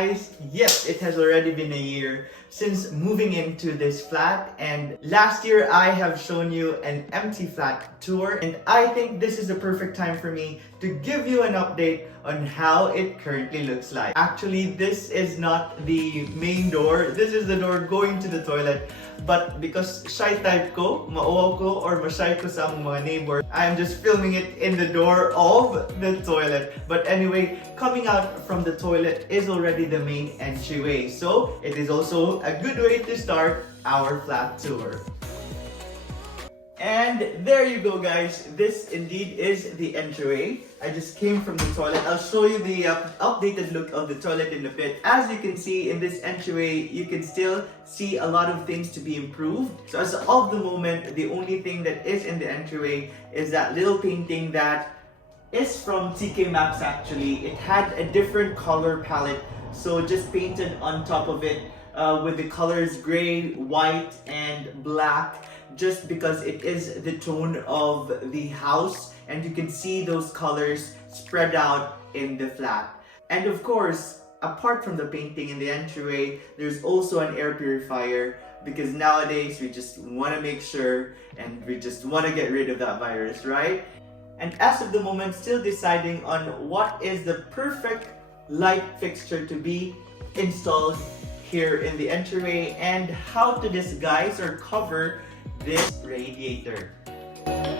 guys, yes, it has already been a year since moving into this flat, and last year I have shown you an empty flat tour, and I think this is the perfect time for me to give you an update on how it currently looks like. Actually, this is not the main door, this is the door going to the toilet. But because shy type ko, mauwaw ko, or mashy ko sa mga neighbor, I'm just filming it in the door of the toilet. But anyway, coming out from the toilet is already the main entryway. So it is also a good way to start our flat tour. And there you go, guys. This indeed is the entryway. I just came from the toilet. I'll show you the updated look of the toilet in a bit. As you can see in this entryway, you can still see a lot of things to be improved. So as of the moment, the only thing that is in the entryway is that little painting that is from TK Maxx actually. It had a different color palette, so just painted on top of it with the colors gray, white, and black, just because it is the tone of the house, and you can see those colors spread out in the flat. And of course, apart from the painting in the entryway, there's also an air purifier, because nowadays we just want to make sure and we just want to get rid of that virus, right? And as of the moment, still deciding on what is the perfect light fixture to be installed here in the entryway and how to disguise or cover this radiator. And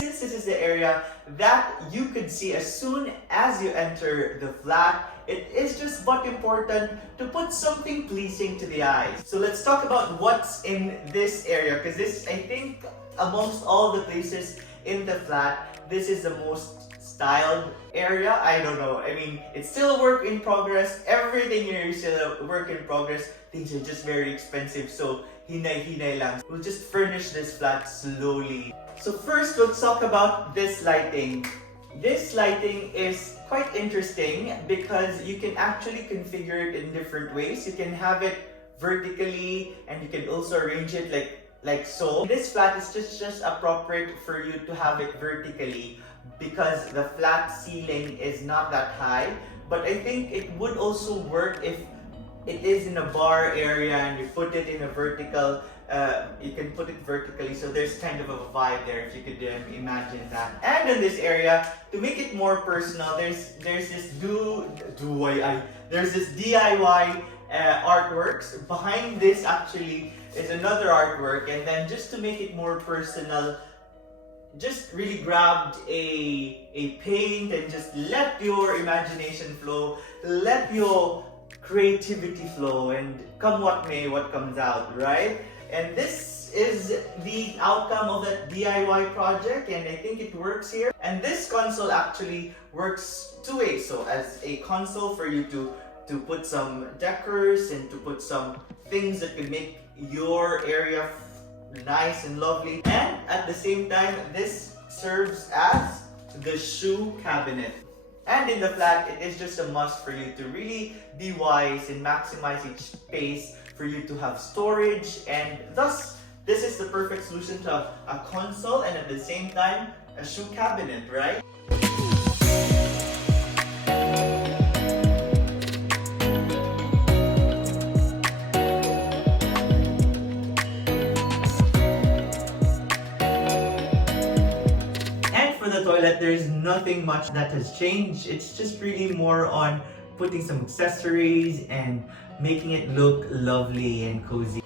since this is the area that you could see as soon as you enter the flat, it is just but important to put something pleasing to the eyes. So let's talk about what's in this area, because this, I think, amongst all the places in the flat, this is the most styled area. I don't know. I mean, it's still a work in progress. Everything here is still a work in progress. Things are just very expensive, so hinay-hinay lang. We'll just furnish this flat slowly. So first, let's talk about this lighting. This lighting is quite interesting because you can actually configure it in different ways. You can have it vertically, and you can also arrange it like so. This flat is just appropriate for you to have it vertically because the flat ceiling is not that high. But I think it would also work if it is in a bar area and you put it in a vertical. You can put it vertically, so there's kind of a vibe there if you could imagine that. And in this area, to make it more personal, there's this DIY artworks. Behind this actually is another artwork, and then just to make it more personal, just really grabbed a paint and just let your imagination flow, let your creativity flow, and come what may, what comes out, right? And this is the outcome of that DIY project, and I think it works here. And this console actually works two ways. So as a console for you to put some decors and to put some things that could make your area nice and lovely. And at the same time, this serves as the shoe cabinet. And in the flat, it is just a must for you to really be wise and maximize each space for you to have storage, and thus this is the perfect solution to have a console and at the same time a shoe cabinet, right? And for the toilet, there's nothing much that has changed. It's just really more on putting some accessories and making it look lovely and cozy.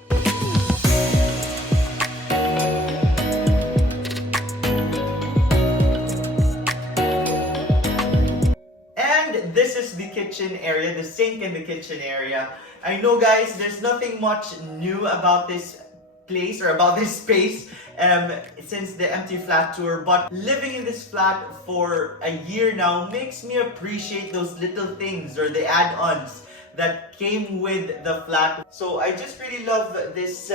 And this is the kitchen area, the sink in the kitchen area. I know, guys, there's nothing much new about this place or about this space since the empty flat tour, but living in this flat for a year now makes me appreciate those little things or the add-ons that came with the flat. So I just really love this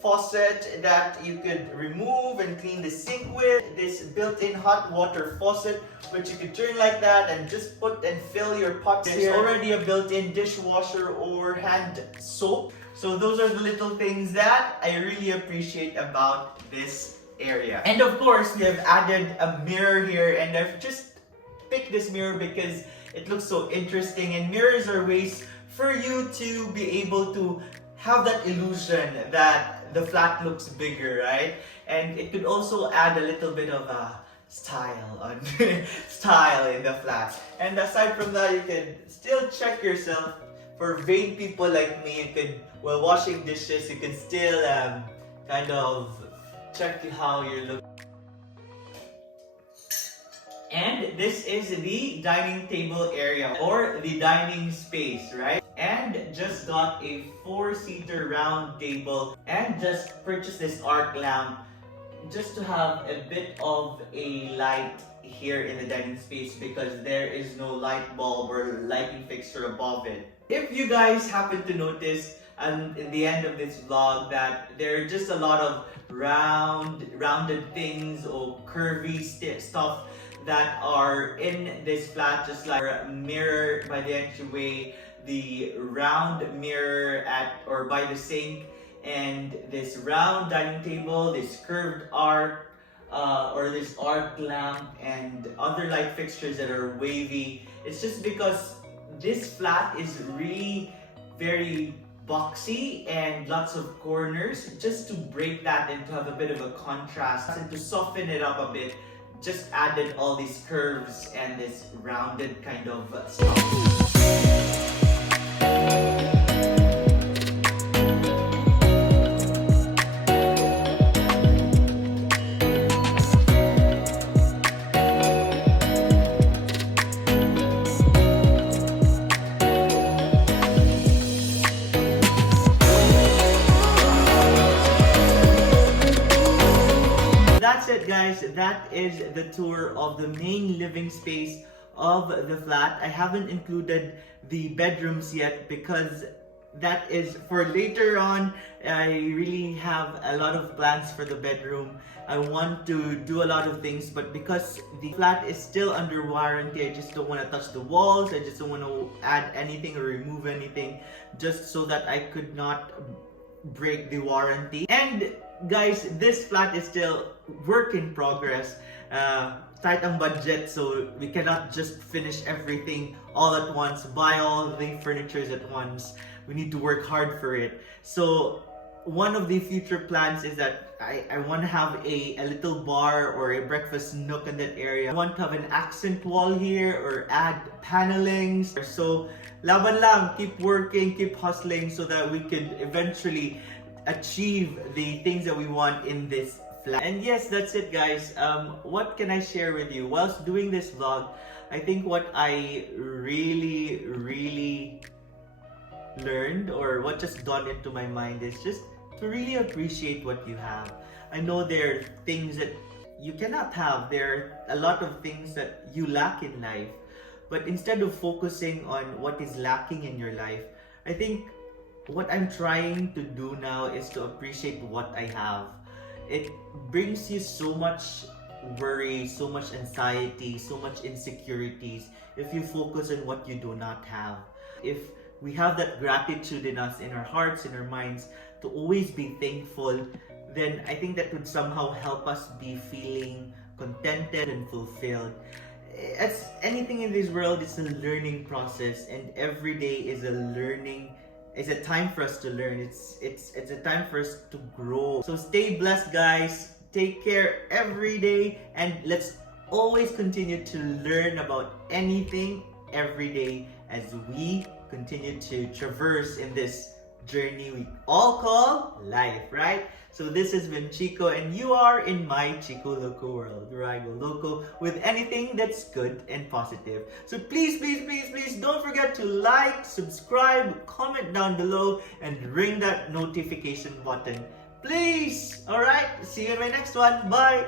faucet that you could remove and clean the sink with. This built-in hot water faucet which you could turn like that and just put and fill your pots. There's already a built-in dishwasher or hand soap. So those are the little things that I really appreciate about this area. And of course, we have added a mirror here, and I've just picked this mirror because it looks so interesting, and mirrors are ways for you to be able to have that illusion that the flat looks bigger, right? And it could also add a little bit of a style on style in the flat. And aside from that, you can still check yourself. For vain people like me, you could, while washing dishes, you can still kind of check how you're looking. And this is the dining table area or the dining space, right? And just got a 4-seater round table and just purchased this arc lamp just to have a bit of a light here in the dining space because there is no light bulb or lighting fixture above it. If you guys happen to notice in the end of this vlog that there are just a lot of rounded things or curvy stuff that are in this flat, just like a mirror by the entryway, the round mirror or by the sink, and this round dining table, this curved arc or this arc lamp, and other light fixtures that are wavy. It's just because this flat is really very boxy and lots of corners. Just to break that and to have a bit of a contrast and to soften it up a bit, just added all these curves and this rounded kind of stuff. That's it, guys. That is the tour of the main living space of the flat. I haven't included the bedrooms yet because that is for later on. I really have a lot of plans for the bedroom. I want to do a lot of things, but because the flat is still under warranty, I just don't want to touch the walls. I just don't want to add anything or remove anything, just so that I could not break the warranty. And guys, this flat is still work in progress. Tight ang budget, so we cannot just finish everything all at once, buy all the furnitures at once. We need to work hard for it. So one of the future plans is that I want to have a little bar or a breakfast nook in that area. I want to have an accent wall here or add panelings. So laban lang, keep working, keep hustling so that we could eventually achieve the things that we want in this flat. And yes, that's it, guys. What can I share with you? Whilst doing this vlog, I think what I really learned, or what just dawned into my mind, is just to really appreciate what you have. I know there are things that you cannot have. There are a lot of things that you lack in life. But instead of focusing on what is lacking in your life, I think what I'm trying to do now is to appreciate what I have. It brings you so much worry, so much anxiety, so much insecurities if you focus on what you do not have. If we have that gratitude in us, in our hearts, in our minds, to always be thankful, then I think that would somehow help us be feeling contented and fulfilled. As anything in this world, it's a learning process, and every day is a time for us to learn. It's a time for us to grow. So stay blessed, guys. Take care every day, and let's always continue to learn about anything every day as we continue to traverse in this journey we all call life, right? So this has been Chiko, and you are in my Chiko Loco world, where I go loco with anything that's good and positive. So please don't forget to like, subscribe, comment down below, and ring that notification button. Please! Alright, see you in my next one. Bye!